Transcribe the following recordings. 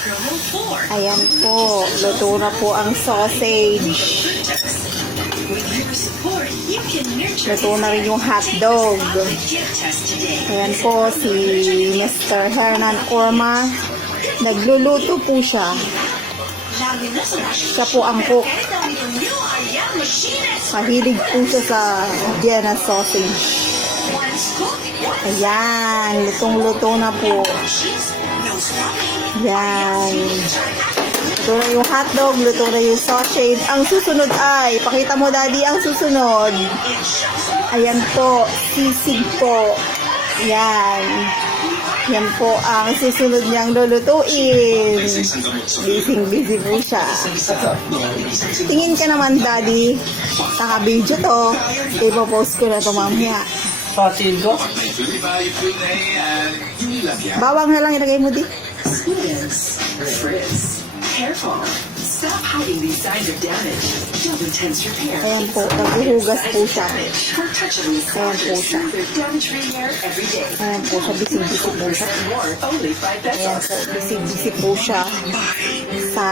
Ayan po, luto na po ang sausage. Luto na rin yung hotdog. Ayan po si Mr. Hernan Orma. Nagluluto po siya. Siya po ang cook. Mahilig po siya sa Vienna sausage. Ayan, lutong-luto na po. Ayan. Luto na yung hotdog, luto na yung sausage. Ang susunod ay, pakita mo daddy ang susunod. Ayan po, sisig po. Ayan. Yan po ang susunod niyang lulutuin. Busy po siya. Tingin ka naman daddy. Naka-video to. Ipopost ko na to mamaya. Patin ko. Bawang na lang ilagay mo di. Careful. Stop hiding these signs of damage. Don't intense repair. Ayan po, naghuhugas po siya. For touchable Ayan po siya. damage repair every day. Ayan po siya, bisig-bisig po siya. More, only 5 Ayan pesos. po, bisig-bisig po siya sa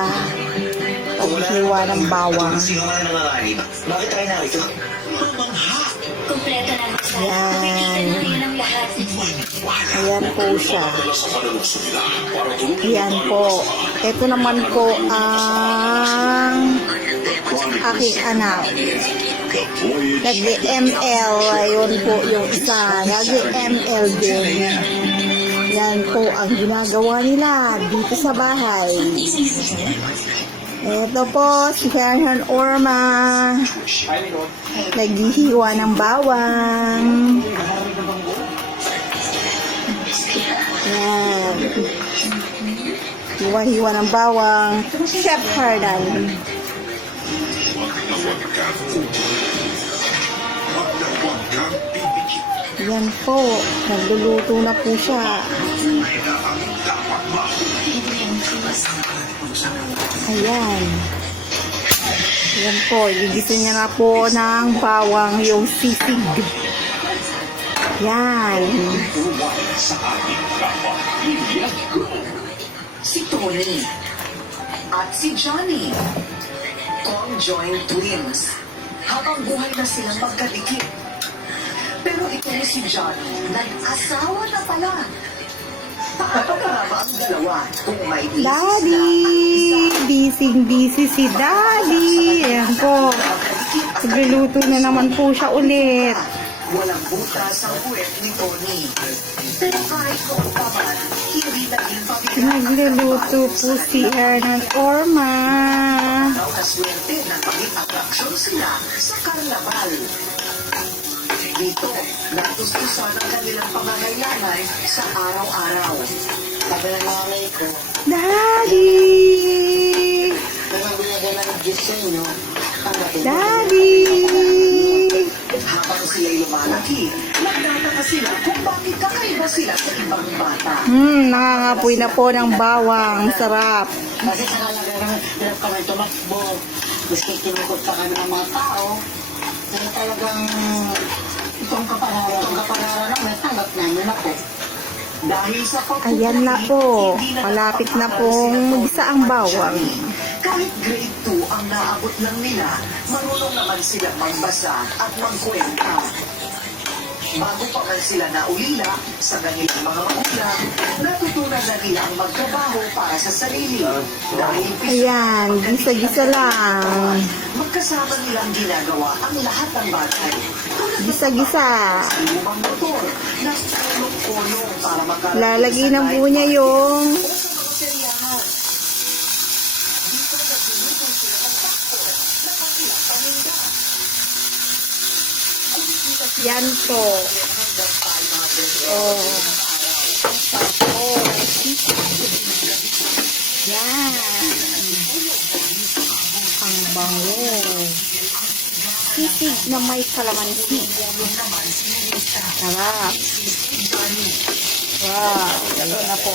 paghiwa ng bawang. Sino nga nanganganib? Bakit tayo narito? Kompleto na basta. Ayan. Kumikita na rin ang lahat. Ayan po siya. Ayan po. Ito naman po ang aking anak. Nag-ML. Ayun po yung isa. Nag-ML din. Yan po ang ginagawa nila dito sa bahay. Ito po si Hernan Orma. Naghihiwa ng bawang. Yan. Hiwa-hiwa ng bawang. Chef Hernan. Yan po. Nagluluto na po siya. Ayan. Ayan po. Igigisa niya na po ng bawang yung sisig. Yan. Si Tony at si Johnny, conjoined twins, habang buhay na silang magkadikit. Pero itong si Johnny, nag-asawa na pala. Paano nga ba ang dalawa kung may isis na Daddy! Busy si Daddy. Ayan po. Nagluluto na naman po siya ulit. walang butas ang puwet ni Tony. Pero kahit noon pa man, hindi naging pabigyan Nagluluto po si Hernan Orma. Daw kaswerte na maging atraksyon sila sa karnaval. Dito, natustusan ang kanilang pangangailangan sa araw-araw. Sabi ng nanay ko, Daddy! nagbigagan ng gift sa inyo. Daddy! Habang sila'y lumalaki, nagtataka sila kung bakit kakaiba sila sa ibang bata. Nangangapoy na po ng bawang. Sarap. Kasi sa kalagaran, hirap kami tumakbo. Maski kinukot ka kami ng mga tao, kaya talagang itong kapanaran namin, tanggap namin ako. Dahil sa Ayan na po. Malapit na pong magisa ang bawang. Kahit grade 2 ang naabot lang nila, marunong naman sila magbasa at magkwenta. Bago pa man sila naulila sa kanilang mga magulang, natutunan na nila ang magtrabaho para sa sarili. Dahil Ayan, gisa-gisa lang. magkasama nilang ginagawa ang lahat ng bagay. Gisa-gisa. Lumang motor na tulong-tulong para magkaroon Lalagay ng po niya yung yan po. Oh. Yan. Ang bango. Sisig na may kalamansi. Sarap. Wow, gano'n na po.